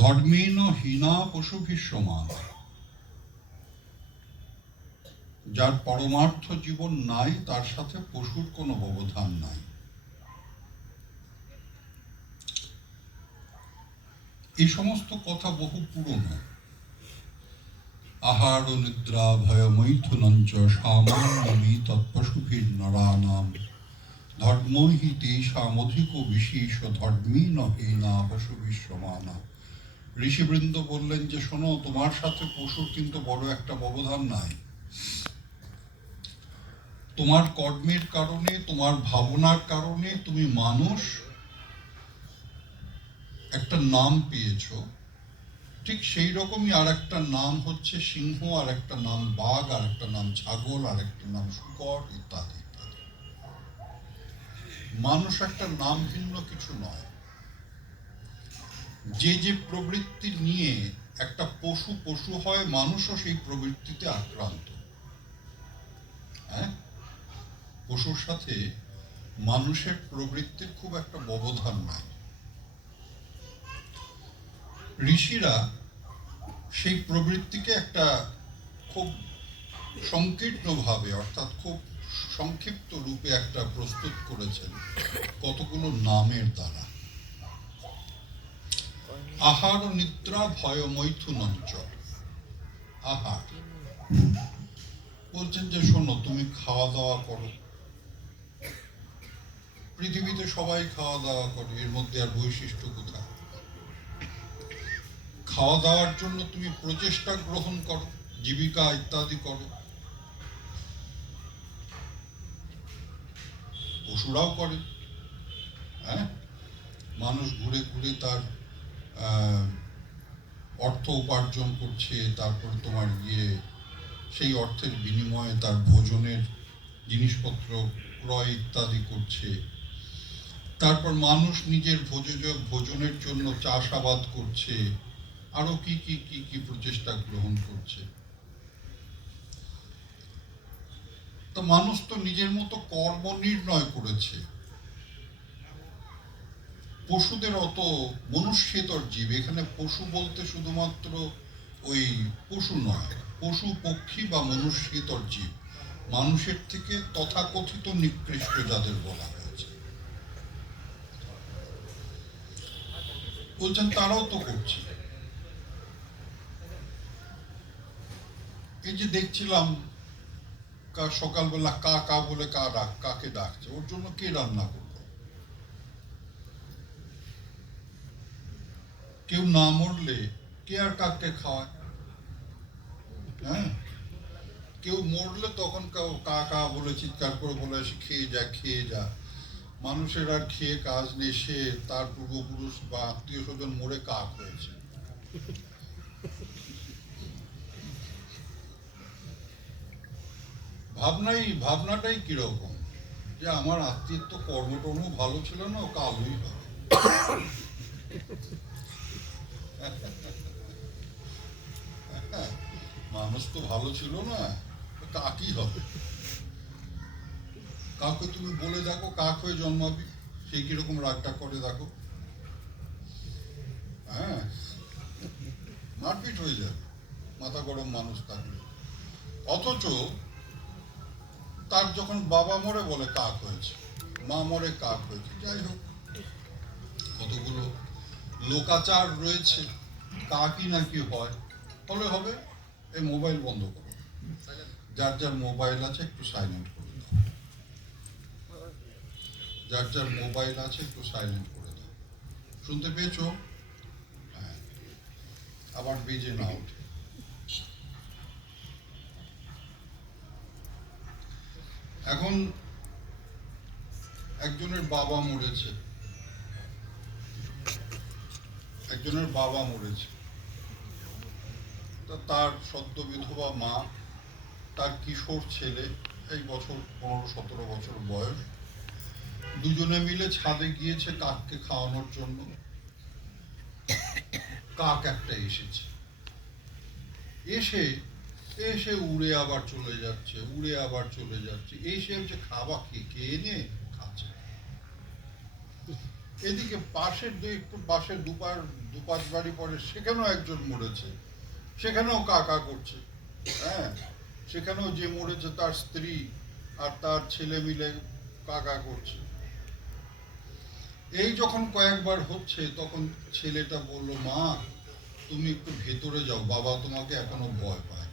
ধর্মেণ হীনা পশুভিঃ সমানা। যার পরমার্থ জীবন নাই তার সাথে পশুর কোনো ব্যবধান নাই। এই সমস্ত কথা বহু পুরনো। আহার নিদ্রা ভয় মৈথুনঞ্চ সামান্যমি তৎপশুভির নরানাম ধর্ম হি তেষাম অধিক বিশেষ ধর্মেণ হীনা পশুভিঃ সমানা। ঋষিবৃন্দ বললেন যে শোনো, তোমার সাথে পশুর কিন্তু বড় একটা ব্যবধান নাই। তোমার কর্মের কারণে, তোমার ভাবনার কারণে তুমি মানুষ একটা নাম পেয়েছ, ঠিক সেই রকমই আর একটা নাম হচ্ছে সিংহ, আর একটা নাম বাঘ, আর একটা নাম ছাগল, আর একটা নাম শূকর, ইত্যাদি ইত্যাদি। মানুষ একটা নাম ভিন্ন কিছু নয়। যে যে প্রবৃত্তি নিয়ে একটা পশু পশু হয়, মানুষও সেই প্রবৃত্তিতে আক্রান্ত। হ্যাঁ, পশুর সাথে মানুষের প্রবৃত্তির খুব একটা ব্যবধান নাই। ঋষিরা সেই প্রবৃত্তিকে একটা খুব সংকীর্ণভাবে, অর্থাৎ খুব সংক্ষিপ্ত রূপে একটা প্রস্তুত করেছেন কতগুলো নামের দ্বারা। আহার ও নিদ্রা ভয় মৈথুনঞ্চ। আহার বলছেন যে শোনো, তুমি খাওয়া দাওয়া করো। পৃথিবীতে সবাই খাওয়া দাওয়া করে, এর মধ্যে আর বৈশিষ্ট্য কোথায়? খাওয়া দাওয়ার জন্য তুমি প্রচেষ্টা গ্রহণ করো, জীবিকা ইত্যাদি করো। পশুরাও করে। হ্যাঁ, মানুষ ঘুরে ঘুরে তার অর্থ উপার্জন করছে, তারপরে তোমার সেই অর্থের বিনিময়ে তার ভোজনের জিনিসপত্র ক্রয় ইত্যাদি করছে। তারপর মানুষ নিজের ভোজনের জন্য চাষাবাদ করছে, আরো কি কি কি কি প্রচেষ্টা গ্রহণ করছে। তো মানুষ তো নিজের মতো কর্ম নির্ণয় করেছে। পশুদের অত মনুষ্যেতর জীব, এখানে পশু বলতে শুধুমাত্র ওই পশু নয়, পশু পক্ষী বা মনুষ্যেতর জীব, মানুষের থেকে তথাকথিত নিকৃষ্ট যাদের বলা হয়েছে, বলছেন তারাও তো করছে। এই যে দেখছিলাম সকালবেলা কা কা বলে কাকে ডাকছে, ওর জন্য কে রান্না করলো? কেউ না মরলে কে আর কাককে খাওয়ায়? হ্যাঁ, কেউ মরলে তখন কেউ কা কা বলে চিৎকার করে বলে খেয়ে যা খেয়ে যা। মানুষের আর খেয়ে কাজ নেই, সে তার পূর্বপুরুষ বা আত্মীয় স্বজন মরে কাক হয়েছে। ভাবনাটাই কিরকম যে আমার আত্মীয় তো কর্মটর্ম ভালো ছিল না, ও কালই হবে। মানুষ তো ভালো ছিল না, কাকই হবে। কাকে তুমি বলে দেখো কাক হয়ে জন্মাবি, সে কিরকম রাগটা করে দেখো। হ্যাঁ, মারপিট হয়ে যাবে মাথা গরম মানুষ থাকলে। অথচ তার যখন বাবা মরে বলে কাক হয়েছে, মা মরে কাক হয়েছে। যাই হোক, কতগুলো লোকাচার রয়েছে, কাকই নাকি হয়। হলে হবে। এই মোবাইল বন্ধ করো, যার যার মোবাইল আছে একটু সাইলেন্ট করে দাও, যার যার মোবাইল আছে একটু সাইলেন্ট করে দাও। শুনতে পেয়েছো? হ্যাঁ, আবার বেজে না ওঠে। এখন একজনের বাবা মরেছে, তার সদ্য বিধবা মা, তার কিশোর ছেলে, এই বছর 15-17 বছর বয়স, দুজনে মিলে ছাদে গিয়েছে কাককে খাওয়ানোর জন্য। কাক একটা এসেছে, এসে উড়ে আবার চলে যাচ্ছে, এসে হচ্ছে খাওয়া খেয়ে নে খাচ্ছে। এদিকে একটু পাশের দু পাঁচ বাড়ি পরে সেখানেও একজন মরেছে, সেখানেও কাকা করছে। হ্যাঁ, সেখানেও যে মরেছে তার স্ত্রী আর তার ছেলে মিলে কাকা করছে। এই যখন কয়েকবার হচ্ছে তখন ছেলেটা বলল, মা তুমি একটু ভেতরে যাও, বাবা তোমাকে এখনো ভয় পায়।